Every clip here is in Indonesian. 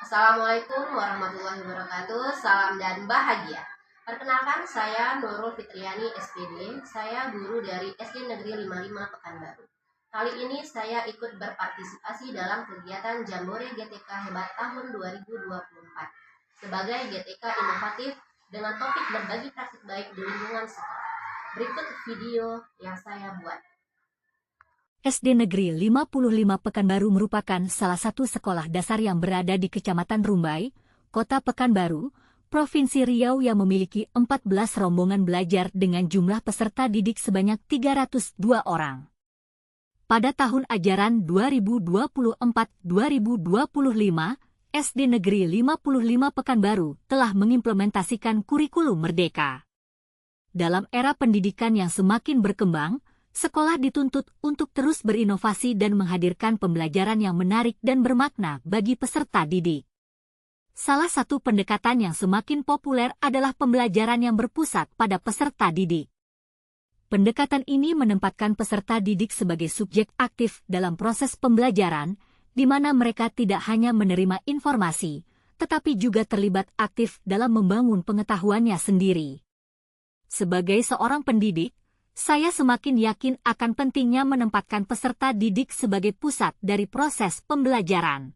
Assalamualaikum warahmatullahi wabarakatuh. Salam dan bahagia. Perkenalkan, saya Nurul Fitriani SPD. Saya guru dari SD Negeri 55 Pekanbaru. Kali ini saya ikut berpartisipasi dalam kegiatan Jambore GTK Hebat tahun 2024 sebagai GTK inovatif dengan topik berbagi praktik baik di lingkungan sekolah. Berikut video yang saya buat. SD Negeri 55 Pekanbaru merupakan salah satu sekolah dasar yang berada di Kecamatan Rumbai, Kota Pekanbaru, Provinsi Riau yang memiliki 14 rombongan belajar dengan jumlah peserta didik sebanyak 302 orang. Pada tahun ajaran 2024-2025, SD Negeri 55 Pekanbaru telah mengimplementasikan kurikulum Merdeka. Dalam era pendidikan yang semakin berkembang, sekolah dituntut untuk terus berinovasi dan menghadirkan pembelajaran yang menarik dan bermakna bagi peserta didik. Salah satu pendekatan yang semakin populer adalah pembelajaran yang berpusat pada peserta didik. Pendekatan ini menempatkan peserta didik sebagai subjek aktif dalam proses pembelajaran, di mana mereka tidak hanya menerima informasi, tetapi juga terlibat aktif dalam membangun pengetahuannya sendiri. Sebagai seorang pendidik, saya semakin yakin akan pentingnya menempatkan peserta didik sebagai pusat dari proses pembelajaran.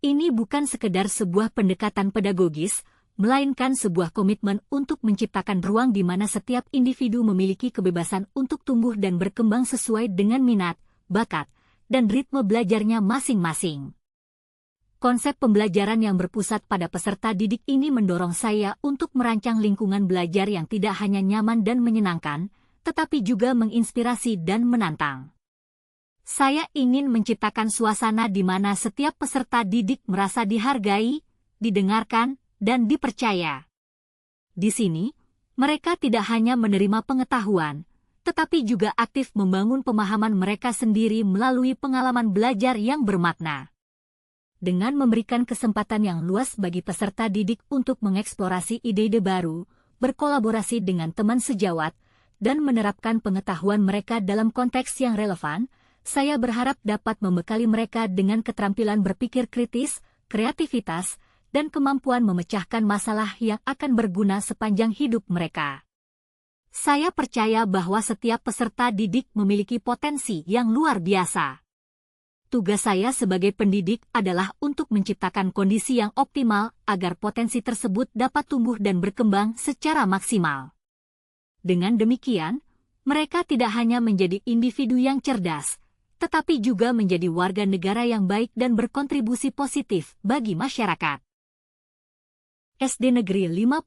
Ini bukan sekedar sebuah pendekatan pedagogis, melainkan sebuah komitmen untuk menciptakan ruang di mana setiap individu memiliki kebebasan untuk tumbuh dan berkembang sesuai dengan minat, bakat, dan ritme belajarnya masing-masing. Konsep pembelajaran yang berpusat pada peserta didik ini mendorong saya untuk merancang lingkungan belajar yang tidak hanya nyaman dan menyenangkan, tetapi juga menginspirasi dan menantang. Saya ingin menciptakan suasana di mana setiap peserta didik merasa dihargai, didengarkan, dan dipercaya. Di sini, mereka tidak hanya menerima pengetahuan, tetapi juga aktif membangun pemahaman mereka sendiri melalui pengalaman belajar yang bermakna. Dengan memberikan kesempatan yang luas bagi peserta didik untuk mengeksplorasi ide-ide baru, berkolaborasi dengan teman sejawat, dan menerapkan pengetahuan mereka dalam konteks yang relevan, saya berharap dapat membekali mereka dengan keterampilan berpikir kritis, kreativitas, dan kemampuan memecahkan masalah yang akan berguna sepanjang hidup mereka. Saya percaya bahwa setiap peserta didik memiliki potensi yang luar biasa. Tugas saya sebagai pendidik adalah untuk menciptakan kondisi yang optimal agar potensi tersebut dapat tumbuh dan berkembang secara maksimal. Dengan demikian, mereka tidak hanya menjadi individu yang cerdas, tetapi juga menjadi warga negara yang baik dan berkontribusi positif bagi masyarakat. SD Negeri 55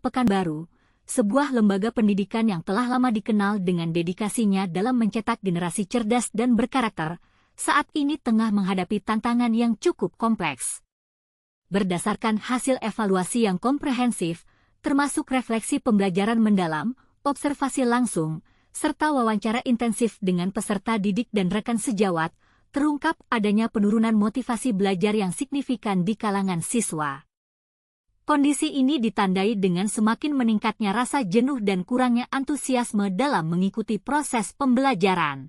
Pekanbaru, sebuah lembaga pendidikan yang telah lama dikenal dengan dedikasinya dalam mencetak generasi cerdas dan berkarakter, saat ini tengah menghadapi tantangan yang cukup kompleks. Berdasarkan hasil evaluasi yang komprehensif, termasuk refleksi pembelajaran mendalam, observasi langsung, serta wawancara intensif dengan peserta didik dan rekan sejawat, terungkap adanya penurunan motivasi belajar yang signifikan di kalangan siswa. Kondisi ini ditandai dengan semakin meningkatnya rasa jenuh dan kurangnya antusiasme dalam mengikuti proses pembelajaran.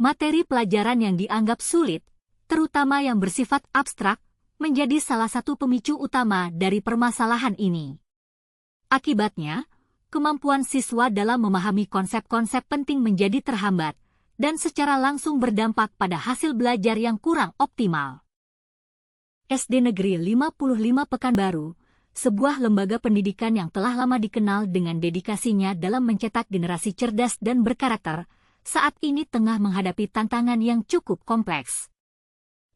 Materi pelajaran yang dianggap sulit, terutama yang bersifat abstrak, menjadi salah satu pemicu utama dari permasalahan ini. Akibatnya, kemampuan siswa dalam memahami konsep-konsep penting menjadi terhambat, dan secara langsung berdampak pada hasil belajar yang kurang optimal. SD Negeri 55 Pekanbaru, sebuah lembaga pendidikan yang telah lama dikenal dengan dedikasinya dalam mencetak generasi cerdas dan berkarakter, saat ini tengah menghadapi tantangan yang cukup kompleks.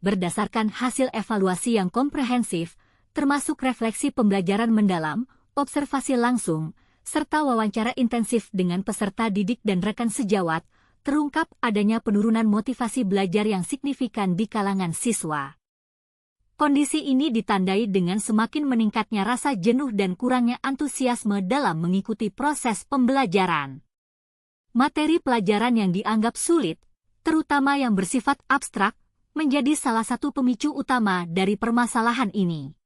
Berdasarkan hasil evaluasi yang komprehensif, termasuk refleksi pembelajaran mendalam, observasi langsung, serta wawancara intensif dengan peserta didik dan rekan sejawat, terungkap adanya penurunan motivasi belajar yang signifikan di kalangan siswa. Kondisi ini ditandai dengan semakin meningkatnya rasa jenuh dan kurangnya antusiasme dalam mengikuti proses pembelajaran. Materi pelajaran yang dianggap sulit, terutama yang bersifat abstrak, menjadi salah satu pemicu utama dari permasalahan ini.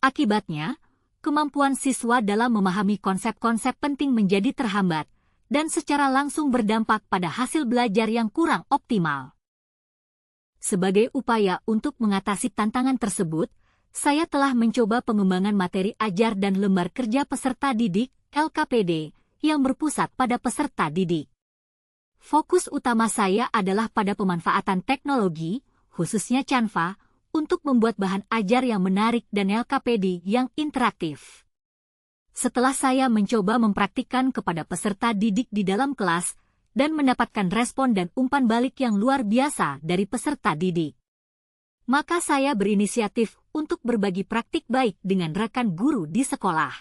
Akibatnya, kemampuan siswa dalam memahami konsep-konsep penting menjadi terhambat, dan secara langsung berdampak pada hasil belajar yang kurang optimal. Sebagai upaya untuk mengatasi tantangan tersebut, saya telah mencoba pengembangan materi ajar dan lembar kerja peserta didik (LKPD) yang berpusat pada peserta didik. Fokus utama saya adalah pada pemanfaatan teknologi, khususnya Canva, untuk membuat bahan ajar yang menarik dan LKPD yang interaktif. Setelah saya mencoba mempraktikkan kepada peserta didik di dalam kelas dan mendapatkan respon dan umpan balik yang luar biasa dari peserta didik, maka saya berinisiatif untuk berbagi praktik baik dengan rekan guru di sekolah.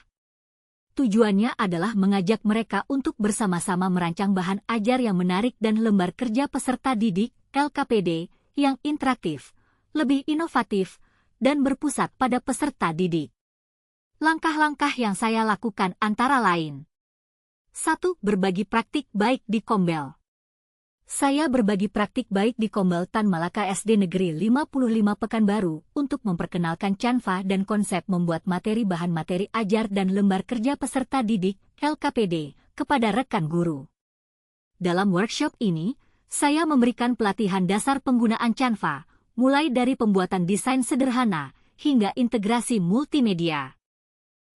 Tujuannya adalah mengajak mereka untuk bersama-sama merancang bahan ajar yang menarik dan lembar kerja peserta didik (LKPD) yang interaktif, lebih inovatif, dan berpusat pada peserta didik. Langkah-langkah yang saya lakukan antara lain: 1. Berbagi praktik baik di Kombel. Saya berbagi praktik baik di Kombel Tan Malaka SD Negeri 55 Pekanbaru untuk memperkenalkan Canva dan konsep membuat materi bahan materi ajar dan lembar kerja peserta didik (LKPD) kepada rekan guru. Dalam workshop ini, saya memberikan pelatihan dasar penggunaan Canva, mulai dari pembuatan desain sederhana hingga integrasi multimedia.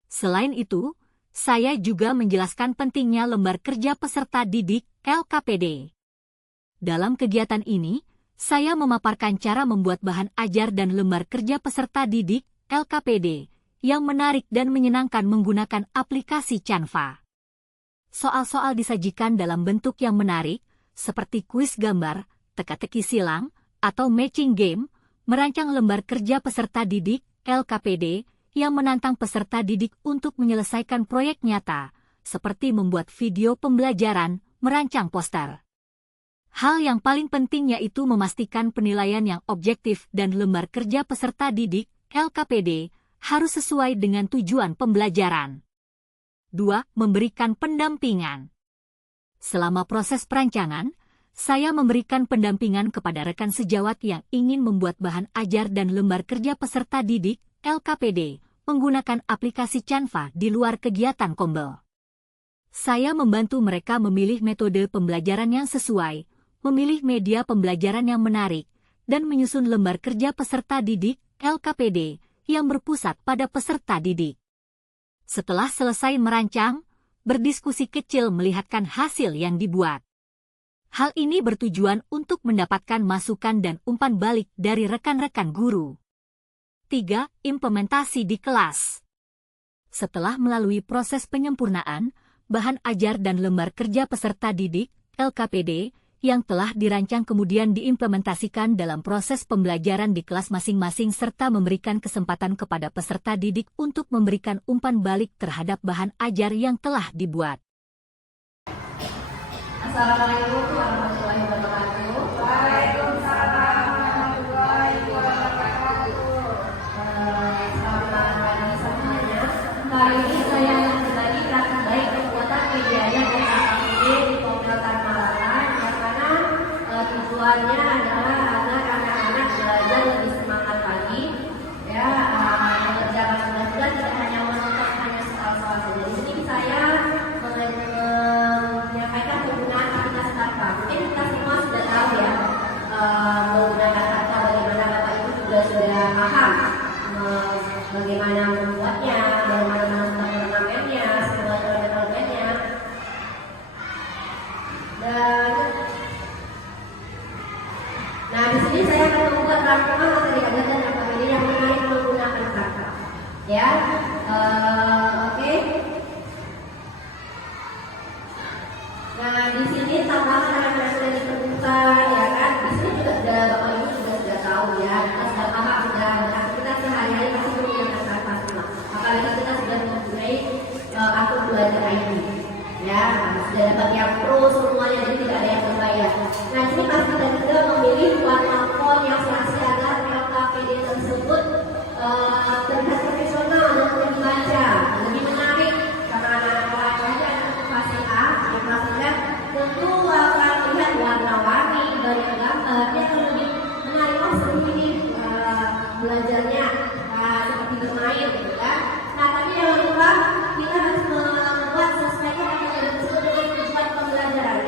Selain itu, saya juga menjelaskan pentingnya lembar kerja peserta didik (LKPD). Dalam kegiatan ini, saya memaparkan cara membuat bahan ajar dan lembar kerja peserta didik (LKPD) yang menarik dan menyenangkan menggunakan aplikasi Canva. Soal-soal disajikan dalam bentuk yang menarik, seperti kuis gambar, teka-teki silang, atau matching game, merancang lembar kerja peserta didik (LKPD) yang menantang peserta didik untuk menyelesaikan proyek nyata, seperti membuat video pembelajaran, merancang poster. Hal yang paling penting yaitu memastikan penilaian yang objektif dan lembar kerja peserta didik (LKPD) harus sesuai dengan tujuan pembelajaran. 2. Memberikan pendampingan. Selama proses perancangan, saya memberikan pendampingan kepada rekan sejawat yang ingin membuat bahan ajar dan lembar kerja peserta didik (LKPD) menggunakan aplikasi Canva di luar kegiatan Kombel. Saya membantu mereka memilih metode pembelajaran yang sesuai, memilih media pembelajaran yang menarik, dan menyusun lembar kerja peserta didik (LKPD) yang berpusat pada peserta didik. Setelah selesai merancang, berdiskusi kecil melihatkan hasil yang dibuat. Hal ini bertujuan untuk mendapatkan masukan dan umpan balik dari rekan-rekan guru. 3. Implementasi di kelas. Setelah melalui proses penyempurnaan, bahan ajar dan lembar kerja peserta didik (LKPD) yang telah dirancang kemudian diimplementasikan dalam proses pembelajaran di kelas masing-masing serta memberikan kesempatan kepada peserta didik untuk memberikan umpan balik terhadap bahan ajar yang telah dibuat. Assalamualaikum warahmatullahi wabarakatuh. Waalaikumsalam warahmatullahi wabarakatuh. Selamat pagi semuanya. Kali ini saya akan berbagi praktik baik pembuatan media dan LKPD di Kombel Tan Malaka. Tujuannya adalah agar anak-anak belajar lebih semangat lagi, ya, mengerjakan tugas-tugas tidak hanya menonton hanya soal-soal saja. Di sini saya menyampaikan penggunaan aplikasi Canva. Mungkin kita semua sudah tahu ya menggunakan Canva, bagaimana Bapak Ibu juga sudah paham bagaimana membuatnya, bagaimana menentukan ornamennya, semua elemen-elemennya. Nah, di sini saya akan membuat rangkuman materi ajar dan LKPD yang menarik menggunakan Canva. Ya, oke. Nah, di sini tambahan anak-anak sudah terbuka, ya kan? Di sini juga sudah Bapak Ibu sudah tahu ya, kita sudah paham, sudah beraktivitas sehari-hari pasti menggunakan Canva semua. Apalagi kita sudah mempunyai akun belajar ID, ya, sudah dapat yang pro semuanya, jadi tidak ada yang berbayar. Nah, di sini pasti kita juga memilih warna font yang serasi agar LKPD tersebut terlihat profesional dan mudah dibaca, lebih menarik karena anak-anak pelajar untuk kelas A, di kelas B tentu akan melihat warna-warni, banyak gambar, dia akan lebih menarik. Oh, seperti ini belajarnya, seperti bermain, gitu kan? Nah, tapi jangan lupa kita harus membuat sesuai dengan metode tersebut dengan tujuan pembelajaran.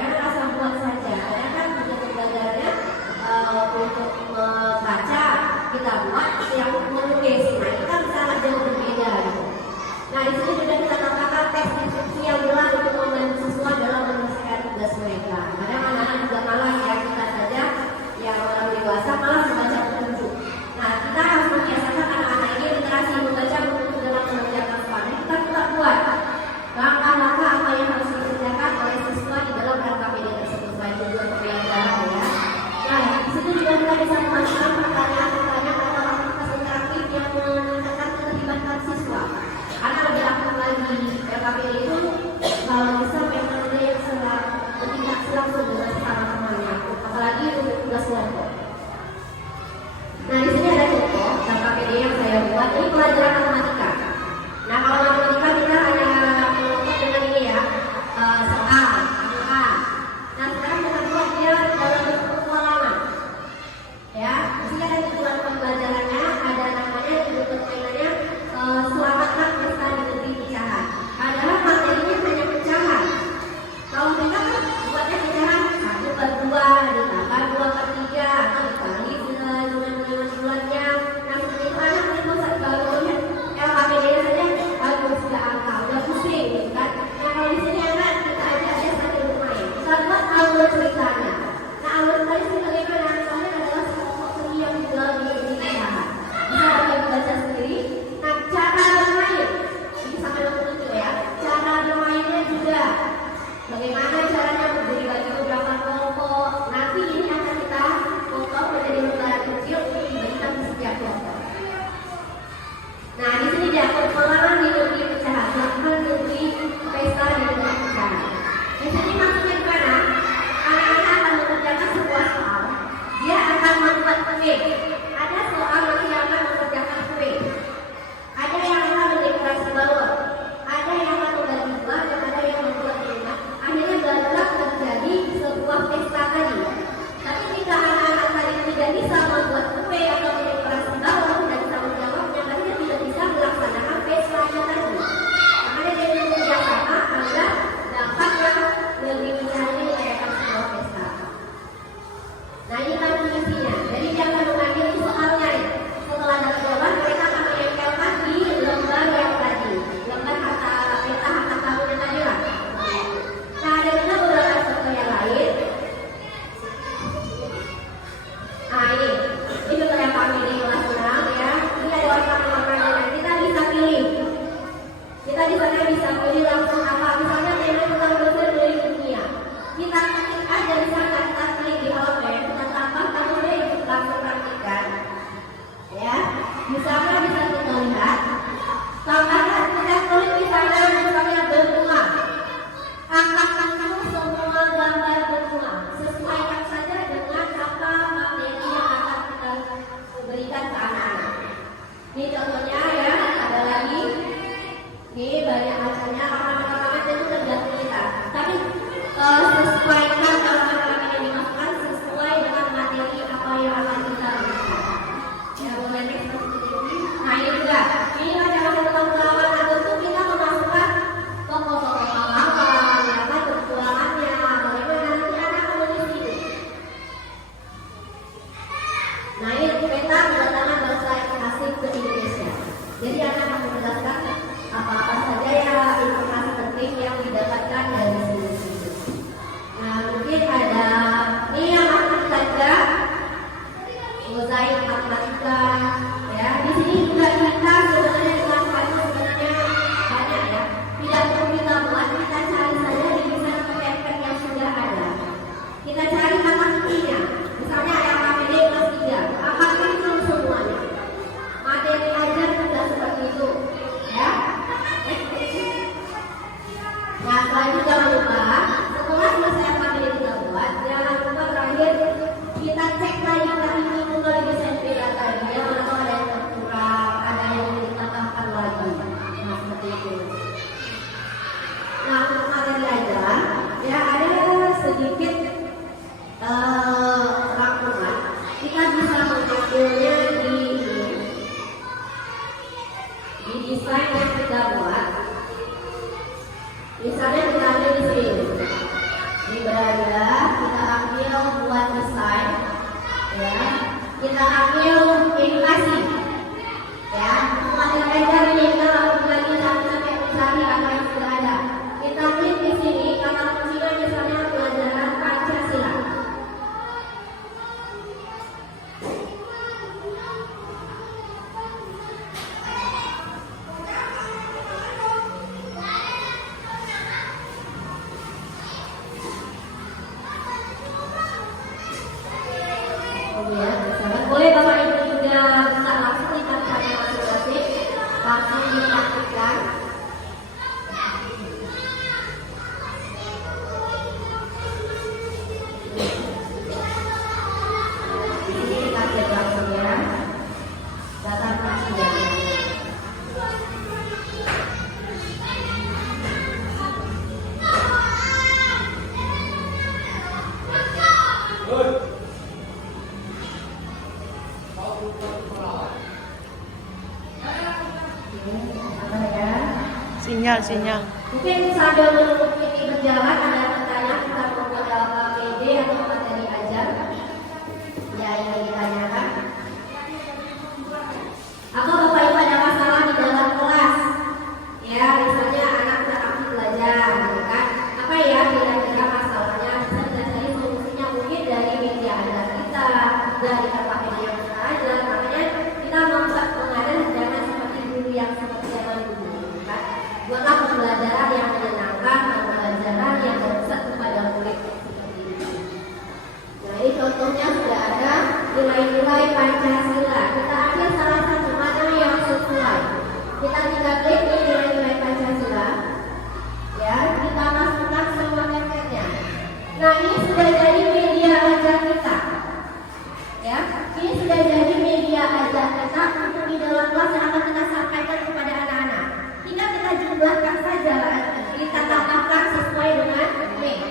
Ya, sahabat. Boleh Bapak Ibu juga bisa langsung lihat karya masing-masing, langsung dipraktikkan. Di sini kita lihat ya, data presiden. Sinyal. Mungkin sambil menunggu ini berjalan ada pertanyaan tentang membuat LKPD atau materi ajar ya yang ditanyakan. Atau Bapak Ibu ada masalah di dalam kelas, ya misalnya anak tidak aktif belajar, gitu kan? Apa ya kira-kira masalahnya? Bisa kita cari solusinya mungkin dari media ajar kita, dari LKPD yang kita ajar. Makanya kita mengajar jangan seperti guru yang seperti zaman dulu, gitu kan? Buatlah pembelajaran yang menyenangkan, pembelajaran yang bersat kepada murid seperti itu. Nah ini contohnya sudah ada nilai-nilai Pancasila. Kita ambil salah satu mana yang sesuai. Kita tinggal klik di nilai-nilai Pancasila. Ya, kita masukkan semua tempatnya. Nah ini sudah jadi media ajar kita. Ya, ini sudah jadi media ajar kita untuk di dalam kelas yang akan kita sampaikan kepada anak-anak. Tinggal kita jumlahkan saja, kita tambahkan sesuai dengan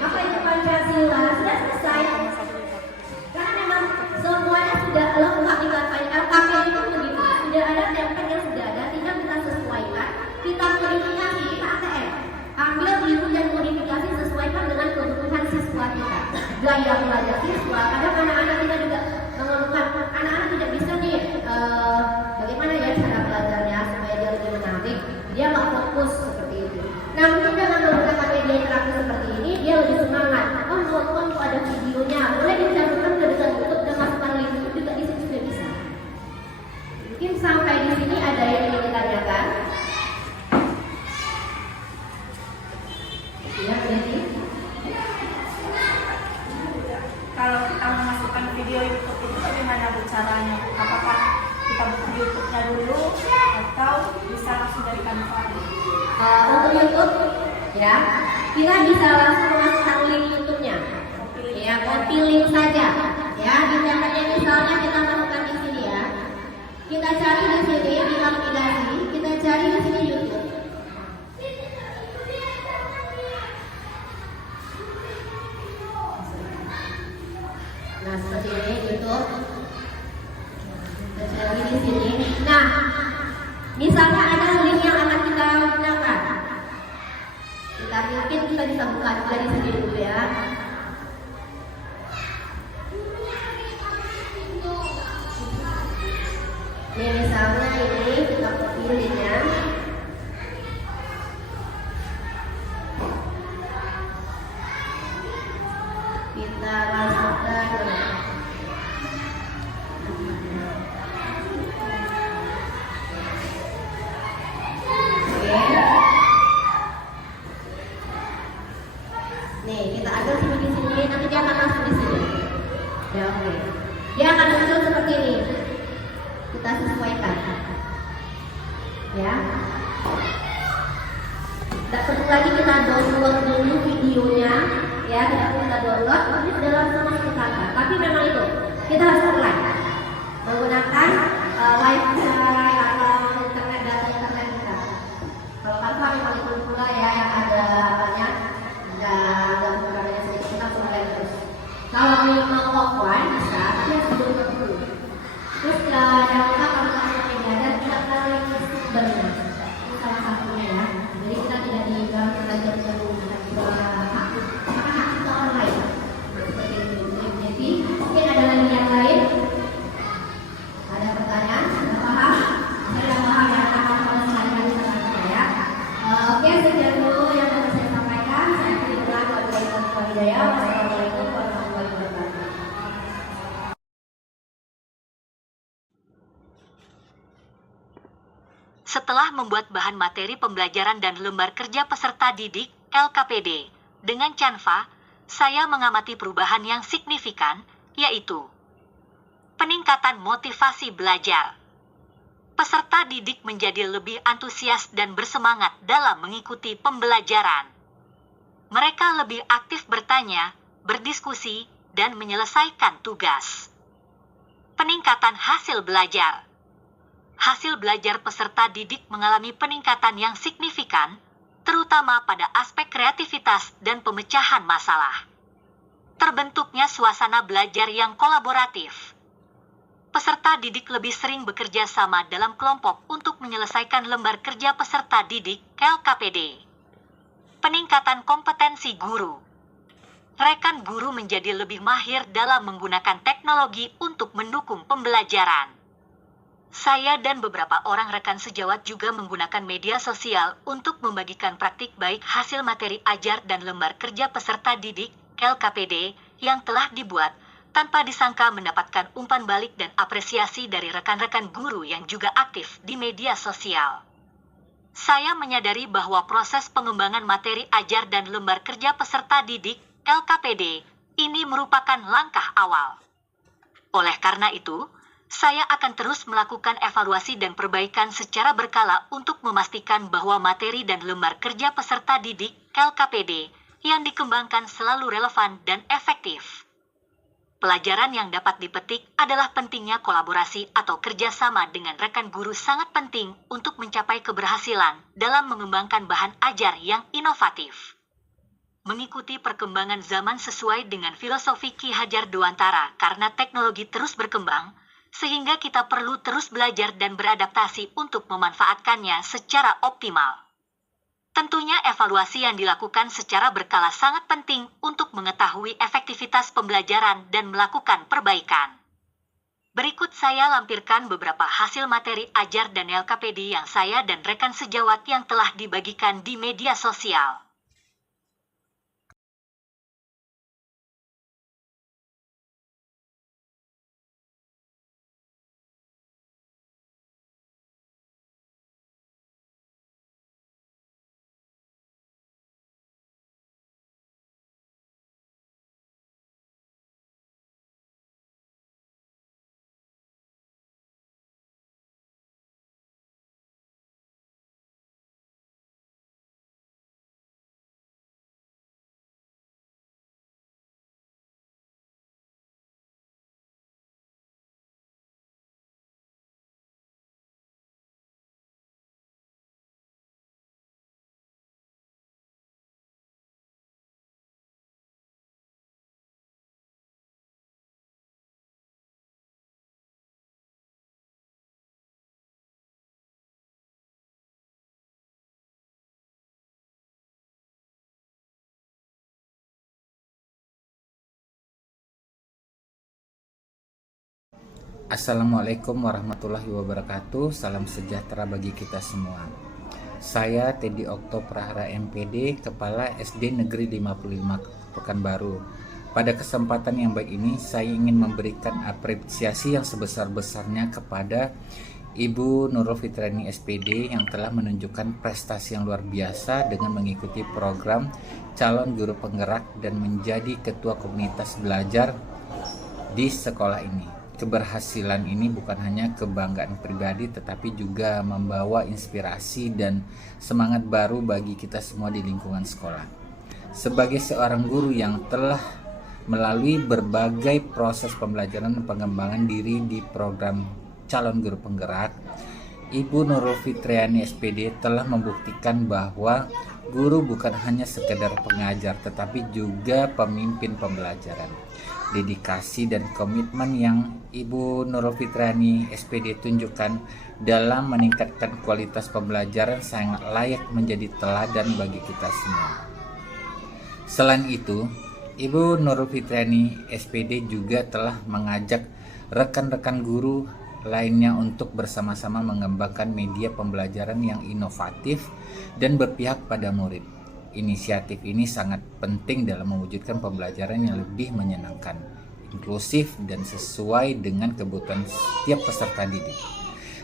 apa itu Pancasila, sudah selesai. Karena memang semuanya sudah lengkap di LKPD itu begitu, sudah ada template yang sudah ada, tinggal kita sesuaikan, kita modifikasi, kita ATM, ambil biru dan modifikasi sesuaikan dengan kebutuhan siswa kita, gaya belajar siswa. Kadang anak-anak kita juga mengeluhkan, anak-anak tidak bisa nih, bagaimana ya cara belajarnya supaya dia lebih menarik. Dia nggak fokus seperti itu. Nah mungkin dengan menggunakan media interaktif seperti ini, dia lebih semangat. Oh nonton kok ada videonya, boleh dicantumkan ke dekat YouTube dan masukkan link itu juga di situ sudah bisa. Mungkin sampai di sini ada yang ingin ditanyakan. Ya, jadi Kalau kita memasukkan video YouTube itu bagaimana caranya? Apakah kita buka YouTube-nya dulu atau bisa langsung dari Canva? untuk YouTube, ya kita bisa langsung masukkan link YouTube-nya. Ya, copy link saja. Ya, di tempatnya misalnya kita masukkan di sini ya. Kita cari di sini di aplikasi, kita cari di sini YouTube. Nah, seperti ini YouTube. Kita cari di sini. Nah, misalnya ada link yang akan kita gunakan. Mungkin kita bisa buka juga di sini dulu ya. Ini misalnya ini kita pilihnya. Kita masukkan. Nih, kita atur di sini, nanti dia akan masuk di sini. Ya, oke. Dia akan muncul seperti ini. Kita sesuaikan. Ya. Tidak perlu lagi kita download dulu videonya, ya. Tidak perlu kita download, ini sudah langsung masuk ke Canva. Tapi memang itu, kita harus online menggunakan wifi atau internet, data internet kita. Kalau Canva memang itu pula ya yang ada banyak. Dan programnya sedikit kita mulai terus. Kalau mau offline bisa, tapi harus download dulu. Terus jangan lupa kalau kita media dan tidak kali sumbernya. Ini salah satunya ya. Jadi kita tidak diganggu belajar dulu, kita kita online. Seperti itu. Jadi mungkin ada lagi yang lain. Ada pertanyaan? Sudah paham? Saya sudah paham ya tentang kalau sehari-hari sama saya. Oke, sekian dulu yang dapat saya sampaikan. Saya terima kasih. Wassalamualaikum warahmatullahi wabarakatuh. Setelah membuat bahan materi pembelajaran dan lembar kerja peserta didik LKPD dengan Canva, saya mengamati perubahan yang signifikan, yaitu Peningkatan motivasi belajar. Peserta didik menjadi lebih antusias dan bersemangat dalam mengikuti pembelajaran. Mereka lebih aktif bertanya, berdiskusi, dan menyelesaikan tugas. Peningkatan hasil belajar. Hasil belajar peserta didik mengalami peningkatan yang signifikan, terutama pada aspek kreativitas dan pemecahan masalah. Terbentuknya suasana belajar yang kolaboratif. Peserta didik lebih sering bekerja sama dalam kelompok untuk menyelesaikan lembar kerja peserta didik (LKPD). Peningkatan kompetensi guru. Rekan guru menjadi lebih mahir dalam menggunakan teknologi untuk mendukung pembelajaran. Saya dan beberapa orang rekan sejawat juga menggunakan media sosial untuk membagikan praktik baik hasil materi ajar dan lembar kerja peserta didik (LKPD) yang telah dibuat, tanpa disangka mendapatkan umpan balik dan apresiasi dari rekan-rekan guru yang juga aktif di media sosial. Saya menyadari bahwa proses pengembangan materi ajar dan lembar kerja peserta didik (LKPD) ini merupakan langkah awal. Oleh karena itu, saya akan terus melakukan evaluasi dan perbaikan secara berkala untuk memastikan bahwa materi dan lembar kerja peserta didik (LKPD) yang dikembangkan selalu relevan dan efektif. Pelajaran yang dapat dipetik adalah pentingnya kolaborasi atau kerjasama dengan rekan guru sangat penting untuk mencapai keberhasilan dalam mengembangkan bahan ajar yang inovatif. Mengikuti perkembangan zaman sesuai dengan filosofi Ki Hajar Dewantara karena teknologi terus berkembang, sehingga kita perlu terus belajar dan beradaptasi untuk memanfaatkannya secara optimal. Tentunya evaluasi yang dilakukan secara berkala sangat penting untuk mengetahui efektivitas pembelajaran dan melakukan perbaikan. Berikut saya lampirkan beberapa hasil materi ajar dan LKPD yang saya dan rekan sejawat yang telah dibagikan di media sosial. Assalamualaikum warahmatullahi wabarakatuh. Salam sejahtera bagi kita semua. Saya Teddy Okto Prahara MPD, Kepala SD Negeri 55 Pekanbaru. Pada kesempatan yang baik ini, saya ingin memberikan apresiasi yang sebesar-besarnya kepada Ibu Nurul Fitriani SPD yang telah menunjukkan prestasi yang luar biasa dengan mengikuti program calon guru penggerak dan menjadi ketua komunitas belajar di sekolah ini. Keberhasilan ini bukan hanya kebanggaan pribadi tetapi juga membawa inspirasi dan semangat baru bagi kita semua di lingkungan sekolah. Sebagai seorang guru yang telah melalui berbagai proses pembelajaran dan pengembangan diri di program calon guru penggerak, Ibu Nurul Fitriani SPD telah membuktikan bahwa guru bukan hanya sekedar pengajar tetapi juga pemimpin pembelajaran. Dedikasi dan komitmen yang Ibu Nurul Fitriani SPD tunjukkan dalam meningkatkan kualitas pembelajaran sangat layak menjadi teladan bagi kita semua. Selain itu, Ibu Nurul Fitriani SPD juga telah mengajak rekan-rekan guru lainnya untuk bersama-sama mengembangkan media pembelajaran yang inovatif dan berpihak pada murid. Inisiatif ini sangat penting dalam mewujudkan pembelajaran yang lebih menyenangkan, inklusif, dan sesuai dengan kebutuhan setiap peserta didik.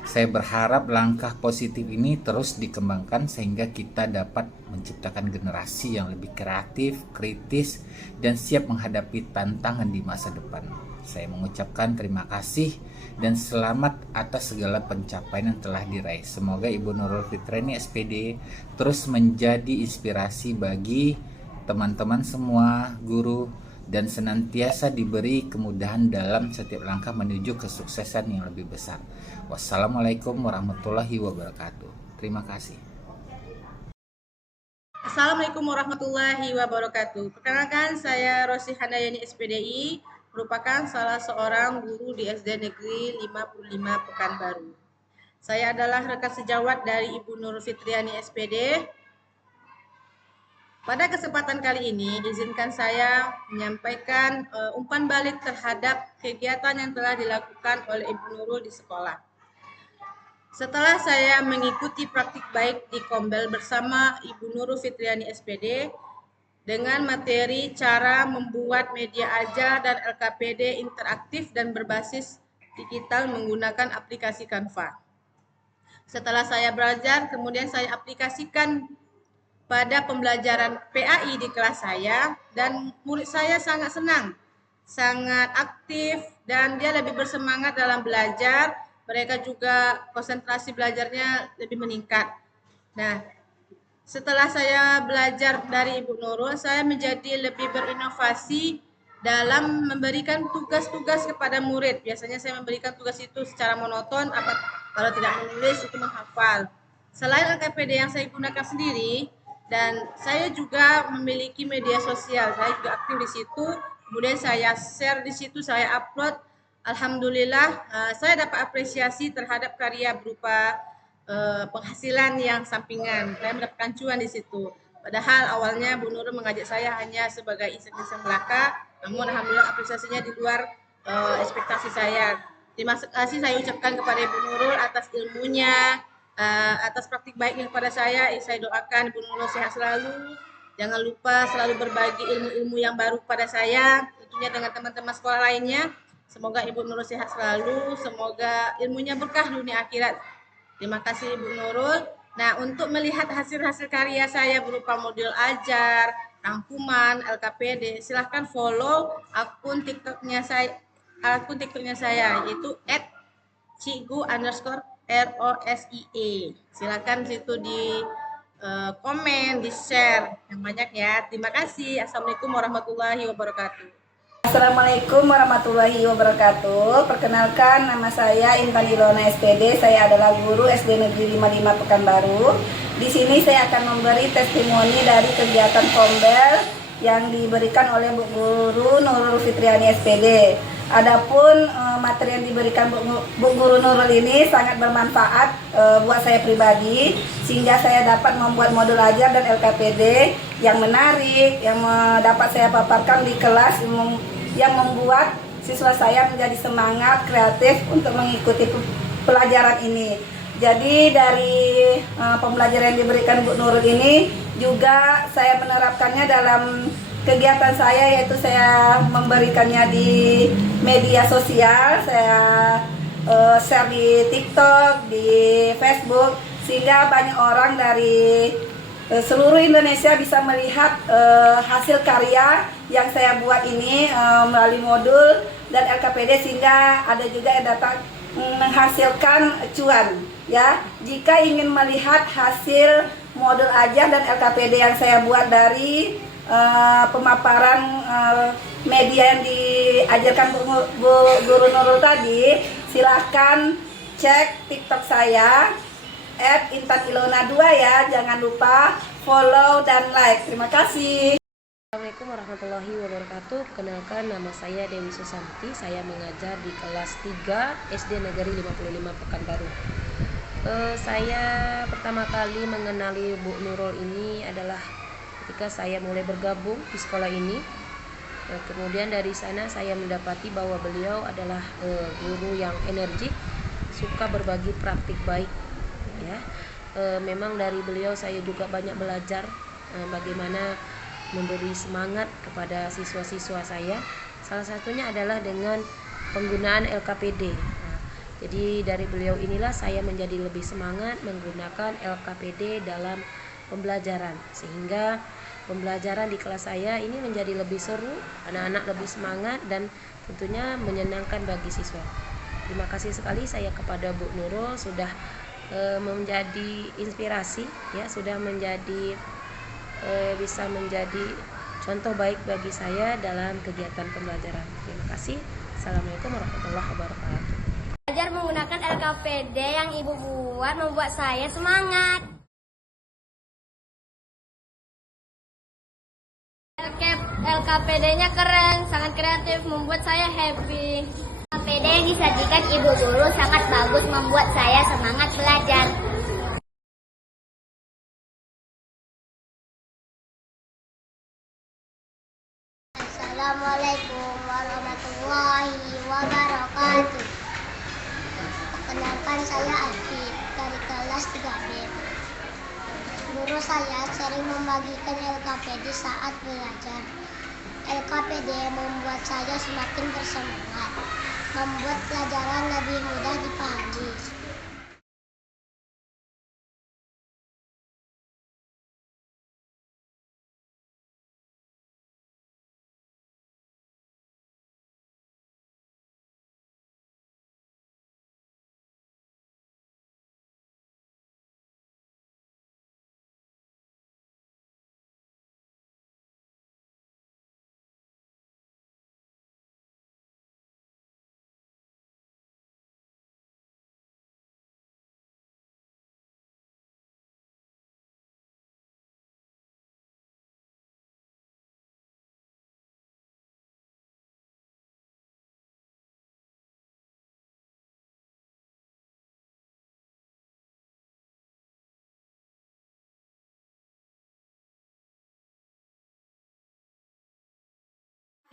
Saya berharap langkah positif ini terus dikembangkan sehingga kita dapat menciptakan generasi yang lebih kreatif, kritis, dan siap menghadapi tantangan di masa depan. Saya mengucapkan terima kasih dan selamat atas segala pencapaian yang telah diraih. Semoga Ibu Nurul Fitriani SPD terus menjadi inspirasi bagi teman-teman semua, guru, dan senantiasa diberi kemudahan dalam setiap langkah menuju kesuksesan yang lebih besar. Wassalamualaikum warahmatullahi wabarakatuh. Terima kasih. Assalamualaikum warahmatullahi wabarakatuh. Perkenalkan, saya Rosi Handayani SPDI, merupakan salah seorang guru di SD Negeri 55 Pekanbaru. Saya adalah rekan sejawat dari Ibu Nurul Fitriani SPD. Pada kesempatan kali ini, izinkan saya menyampaikan umpan balik terhadap kegiatan yang telah dilakukan oleh Ibu Nurul di sekolah. Setelah saya mengikuti praktik baik di Kombel bersama Ibu Nurul Fitriani SPD dengan materi cara membuat media ajar dan LKPD interaktif dan berbasis digital menggunakan aplikasi Canva. Setelah saya belajar, kemudian saya aplikasikan pada pembelajaran PAI di kelas saya, dan murid saya sangat senang, sangat aktif, dan dia lebih bersemangat dalam belajar. Mereka juga konsentrasi belajarnya lebih meningkat. Nah, setelah saya belajar dari Ibu Nurul, saya menjadi lebih berinovasi dalam memberikan tugas-tugas kepada murid. Biasanya saya memberikan tugas itu secara monoton, kalau tidak menulis itu menghafal. Selain LKPD yang saya gunakan sendiri, dan saya juga memiliki media sosial, saya juga aktif di situ. Kemudian saya share di situ, saya upload. Alhamdulillah, saya dapat apresiasi terhadap karya berupa penghasilan yang sampingan. Saya mendapatkan cuan di situ. Padahal awalnya Bu Nurul mengajak saya hanya sebagai iseng-iseng belaka, namun alhamdulillah apresiasinya di luar ekspektasi saya. Terima kasih saya ucapkan kepada Ibu Nurul atas ilmunya, atas praktik baiknya kepada saya. Saya doakan Ibu Nurul sehat selalu. Jangan lupa selalu berbagi ilmu-ilmu yang baru kepada saya, tentunya dengan teman-teman sekolah lainnya. Semoga Ibu Nurul sehat selalu, semoga ilmunya berkah dunia akhirat. Terima kasih Ibu Nurul. Nah, untuk melihat hasil-hasil karya saya berupa modul ajar, rangkuman, LKPD, silahkan follow akun TikToknya saya, yaitu @cigu_ROSIE. Silakan situ di komen, di share yang banyak ya. Terima kasih. Assalamualaikum warahmatullahi wabarakatuh. Assalamualaikum warahmatullahi wabarakatuh. Perkenalkan, nama saya Intan Ilona SPD. Saya adalah guru SD Negeri 55 Pekanbaru. Di sini saya akan memberi testimoni dari kegiatan Kombel yang diberikan oleh Bu Guru Nurul Fitriani SPD. Adapun materi yang diberikan Bu Guru Nurul ini sangat bermanfaat buat saya pribadi, sehingga saya dapat membuat modul ajar dan LKPD yang menarik, yang dapat saya paparkan di kelas, yang membuat siswa saya menjadi semangat, kreatif untuk mengikuti pelajaran ini. Jadi dari pembelajaran yang diberikan Bu Nurul ini juga saya menerapkannya dalam kegiatan saya, yaitu saya memberikannya di media sosial. Saya share di TikTok, di Facebook, sehingga banyak orang dari seluruh Indonesia bisa melihat hasil karya yang saya buat ini melalui modul dan LKPD, sehingga ada juga yang datang menghasilkan cuan. Ya, jika ingin melihat hasil modul ajar dan LKPD yang saya buat dari pemaparan media yang diajarkan Bu Guru Nurul tadi, silahkan cek TikTok saya @intanilona2 ya. Jangan lupa follow dan like. Terima kasih. Assalamualaikum warahmatullahi wabarakatuh. Kenalkan, nama saya Dewi Susanti. Saya mengajar di kelas 3 SD Negeri 55 Pekanbaru. Saya pertama kali mengenali Bu Nurul ini adalah ketika saya mulai bergabung di sekolah ini. Kemudian dari sana saya mendapati bahwa beliau adalah guru yang energik, suka berbagi praktik baik. Ya, memang dari beliau saya juga banyak belajar bagaimana memberi semangat kepada siswa-siswa saya. Salah satunya adalah dengan penggunaan LKPD. Nah, Jadi dari beliau inilah saya menjadi lebih semangat menggunakan LKPD dalam pembelajaran, sehingga pembelajaran di kelas saya ini menjadi lebih seru, anak-anak lebih semangat dan tentunya menyenangkan bagi siswa. Terima kasih sekali saya kepada Bu Nurul sudah menjadi inspirasi, ya, sudah menjadi bisa menjadi contoh baik bagi saya dalam kegiatan pembelajaran. Terima kasih. Assalamualaikum warahmatullahi wabarakatuh. Belajar menggunakan LKPD yang Ibu buat membuat saya semangat. LKPD-nya keren, sangat kreatif, membuat saya happy. LKPD yang disajikan Ibu Guru sangat bagus, membuat saya semangat belajar. Assalamualaikum warahmatullahi wabarakatuh. Perkenalkan, saya Alfi dari kelas 3B. Guru saya sering membagikan LKPD saat belajar. LKPD membuat saya semakin bersemangat, membuat pelajaran lebih mudah dipahami.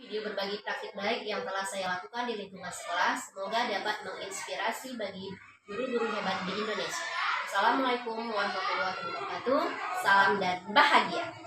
Video berbagi praktik baik yang telah saya lakukan di lingkungan sekolah semoga dapat menginspirasi bagi guru-guru hebat di Indonesia. Assalamualaikum warahmatullahi wabarakatuh. Salam dan bahagia.